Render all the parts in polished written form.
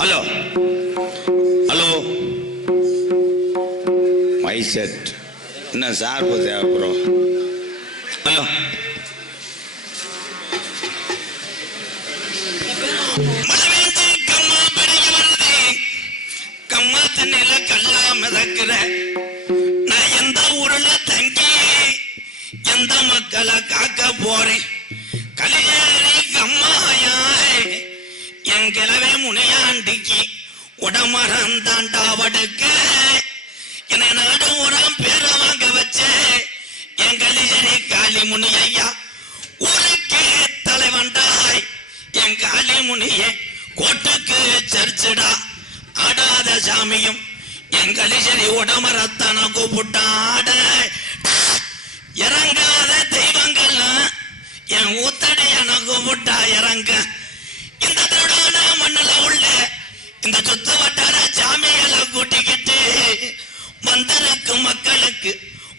Hello hello my set என்ன சார்பு தேவைப்படும். ஹலோ கம்மாத்தினில கல்லா மிதக்கிற நான் எந்த ஊர்ல தங்கி எந்த மக்களை காக்க போறேன். கலியேறி கம்மாயாய் என் கிழவே முனியாண்டிக்கு உடமரம் தாண்டாவடுக்க என்னை நாடு உரம் பேர வாங்க வச்ச என் கலியேறி காளி முனி ஐயா ஊருக்கு தலைவண்டாய். என் காளி முனிய கோட்டுக்கு சர்ச்சுடா ஆடாத சாமியும் என் கலிசரி உடமரத்தன கூப்பிட்டாட. இறங்காத தெய்வங்கள்லாம் என் ஊத்தடி என கூப்பிட்டா இறங்க. இந்த திருடான மண்ணுல உள்ள இந்த சுத்து வட்டார சாமிகளை கூட்டிக்கிட்டு வந்திருக்கும் மக்களுக்கு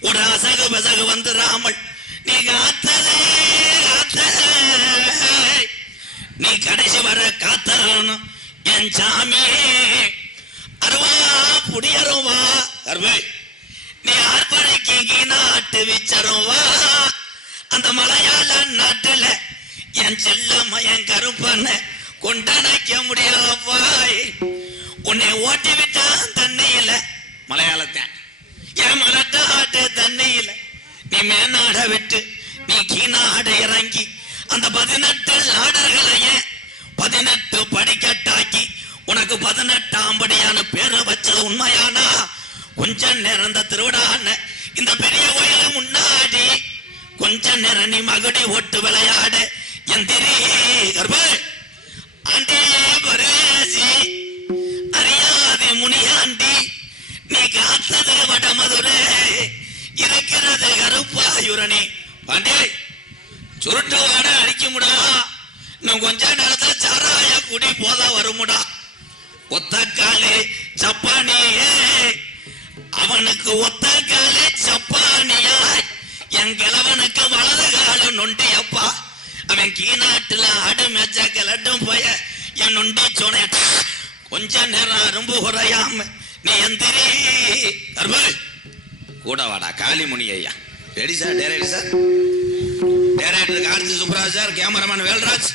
ஒரு அசகு பசகு வந்துடாமல் நீ காத்ததே காத்த நீ கடைசி வர காத்தரணும் என் சாமி. அருவா புடியருவா அருமை நீ ஆர்ப்பரிக்கு நாட்டு விச்சருவா. அந்த மலையாள நாட்டுல என் செல்லம் என் கருப்பன கொண்டனைக்க முடியலப்பாய். உன்னை ஓட்டி விட்டான் தண்ணியில மலையாளத்தை என் மலட்டாட்டு தண்ணியில நீ மேநாட விட்டு நீ கீநாடு இறங்கி அந்த 18 நாடர்களைய 18 படிக்கட்டாக்கி உனக்கு 18ஆம் படியான பேரை வச்சது உண்மையானா கொஞ்ச நேரம் இந்த திருவிழான இந்த பெரிய கோயில முன்னாடி கொஞ்ச நேரம் நீ மகுடி ஓட்டு விளையாட. எந்திரி கர்ப்ப ஆண்டே பரேசி அறியாதே முனியாண்டி நீ காத்தது வடமதுரை இருக்கிறது கருப்பாயுரணி. பாண்டே சுருட்டு வாட அடிக்க முடா இன்னும் கொஞ்ச நேரத்துல சாராய குடி போத வருமுடா. ஒத்தக்காலே சப்பானியே அவனுக்கு ஒத்தக்காலே சப்பானியா என் கிழவனுக்கு வலது கால நொண்டியப்பா. அவன் கீநாட்டுல ஆடு மேச்ச கிளட்டும் போய என் நொண்டி சொன்ன கொஞ்ச நேரம் அரும்பு குறையாம நீ எந்திரி கர்ப்ப கூட வாடா காளிமுனி ஐயா. Ready sir director sir director Karthi Subraj sir cameraman Velraj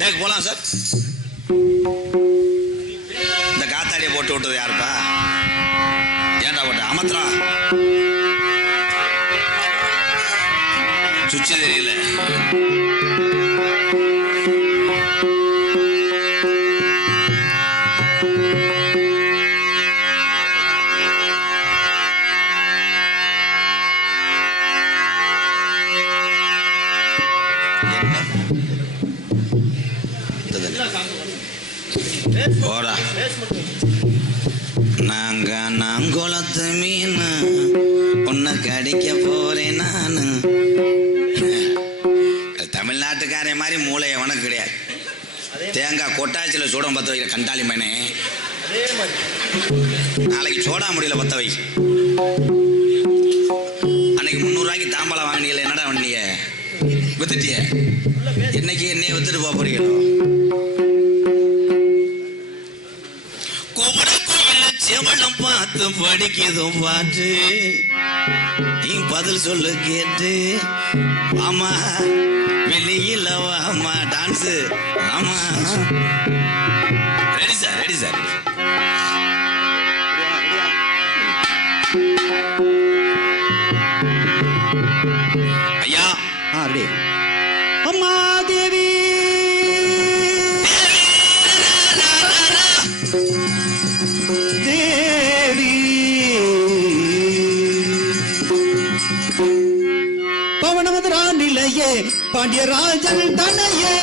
take போலாம் சார். இந்த காத்தாடியை போட்டு விட்டது யாருப்பா? ஏன்டா போட்ட அமத்ரா சுச்சி தெரியல. போடா நாங்க நாங்குளத்து மீன் உன்னை கடிக்க போறேன் நானு. தமிழ்நாட்டுக்காரே மாதிரி மூளை எவனுக்கு கிடையாது. தேங்காய் கொட்டாச்சில சூடம் பத்த வைக்கிற கண்டாளி மனே நாளைக்கு சோடா முடியல பத்த வை. அன்னைக்கு 300 ரூபாய்க்கு தாம்பாளம் வாங்கினீங்களே என்னடா வண்டிய வித்துட்டிய இன்னைக்கு என்னைய வித்துட்டு போக போறீங்களோ? செவளம் பார்த்து படிக்குது பாட்டு நீ பதில் சொல்லு கேட்டு ஆமா வெளியில ஆமா டான்ஸ் ஆமா. Ready sir ready sir. ஐயா ரெடி. அம்மா தேவி பாண்டியராஜன் தனையே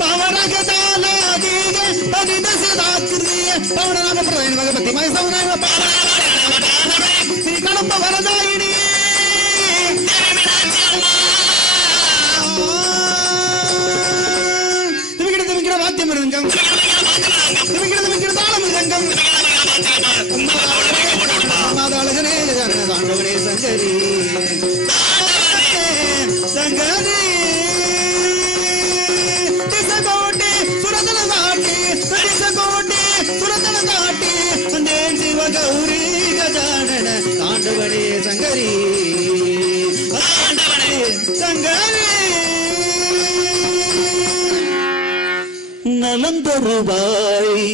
பவரகதாலாதீக பதினசதாக்கிரிய பவனநாக பிரதாயினி மகபதி மைசவனாக ஸ்ரீ கடம்ப வரதாயினி திமிக்கிற வாத்திய மிருதங்கம் திமிக்கிற தாள மிருதங்கம் மாதாளகனே தாண்டவனே சங்கரி சங்கரி ஆண்டவனே சங்கரி சங்கரி நலம் தருவாய்